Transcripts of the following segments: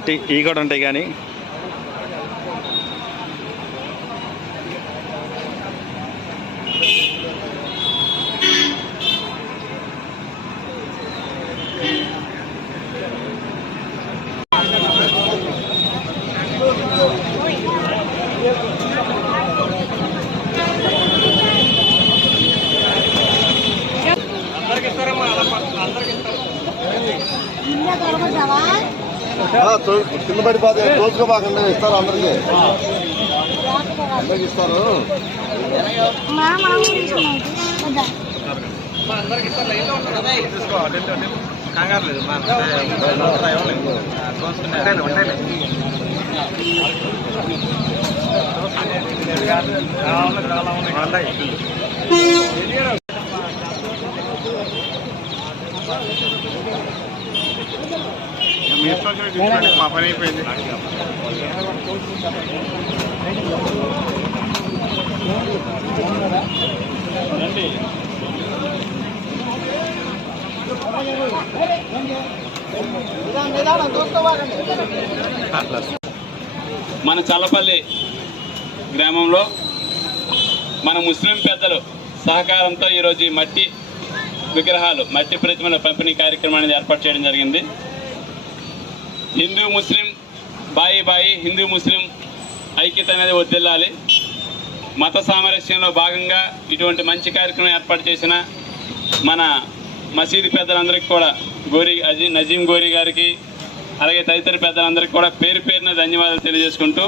మట్టి ఈ కూడా ఉంటాయి కానీ కింద పడిపోతే దోచుకోబాకండి ఇస్తారు అందరికి ఇస్తారు కంగారు లేదు మీ ఇష్టం మా పని అయిపోయింది. మన చల్లపల్లి గ్రామంలో మన ముస్లిం పెద్దలు సహకారంతో ఈరోజు ఈ మట్టి విగ్రహాలు మట్టి ప్రతిమల పంపిణీ కార్యక్రమాన్ని ఏర్పాటు చేయడం జరిగింది. హిందూ ముస్లిం బాయి హిందూ ముస్లిం ఐక్యత అనేది వర్ధిల్లాలి. మత సామరస్యంలో భాగంగా ఇటువంటి మంచి కార్యక్రమం ఏర్పాటు చేసిన మన మసీదు పెద్దలందరికీ కూడా నజీం గోరీ గారికి అలాగే తదితర పెద్దలందరికీ కూడా పేరు పేరున ధన్యవాదాలు తెలియజేసుకుంటూ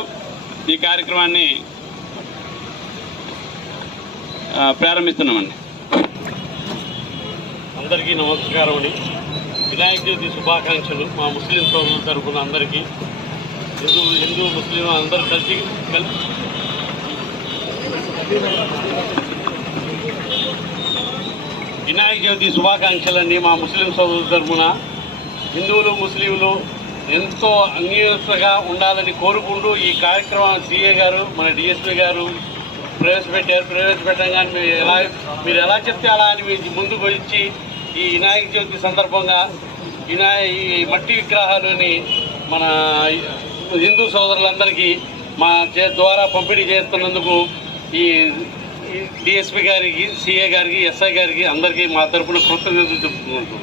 ఈ కార్యక్రమాన్ని ప్రారంభిస్తున్నామండి. అందరికీ నమస్కారం అండి. వినాయక చవితి శుభాకాంక్షలు మా ముస్లిం సోదరుల తరఫున అందరికీ. హిందూ ముస్లిం అందరూ కలిసి వినాయక చవితి శుభాకాంక్షలండి మా ముస్లిం సోదరుల తరఫున. హిందువులు ముస్లింలు ఎంతో అన్యోన్యతగా ఉండాలని కోరుకుంటూ ఈ కార్యక్రమం సిఏ గారు మన డిఎస్పీ గారు ప్రవేశపెట్టగానే మీరు ఎలా చెప్తే అలా అని ముందుకు వచ్చి ఈ వినాయక చవితి సందర్భంగా ఈ మట్టి విగ్రహాలని మన హిందూ సోదరులందరికీ మా ద్వారా పంపిణీ చేస్తున్నందుకు ఈ డిఎస్పీ గారికి, సిఏ గారికి, ఎస్ఐ గారికి అందరికీ మా తరఫున కృతజ్ఞతలు చెప్తున్నాను.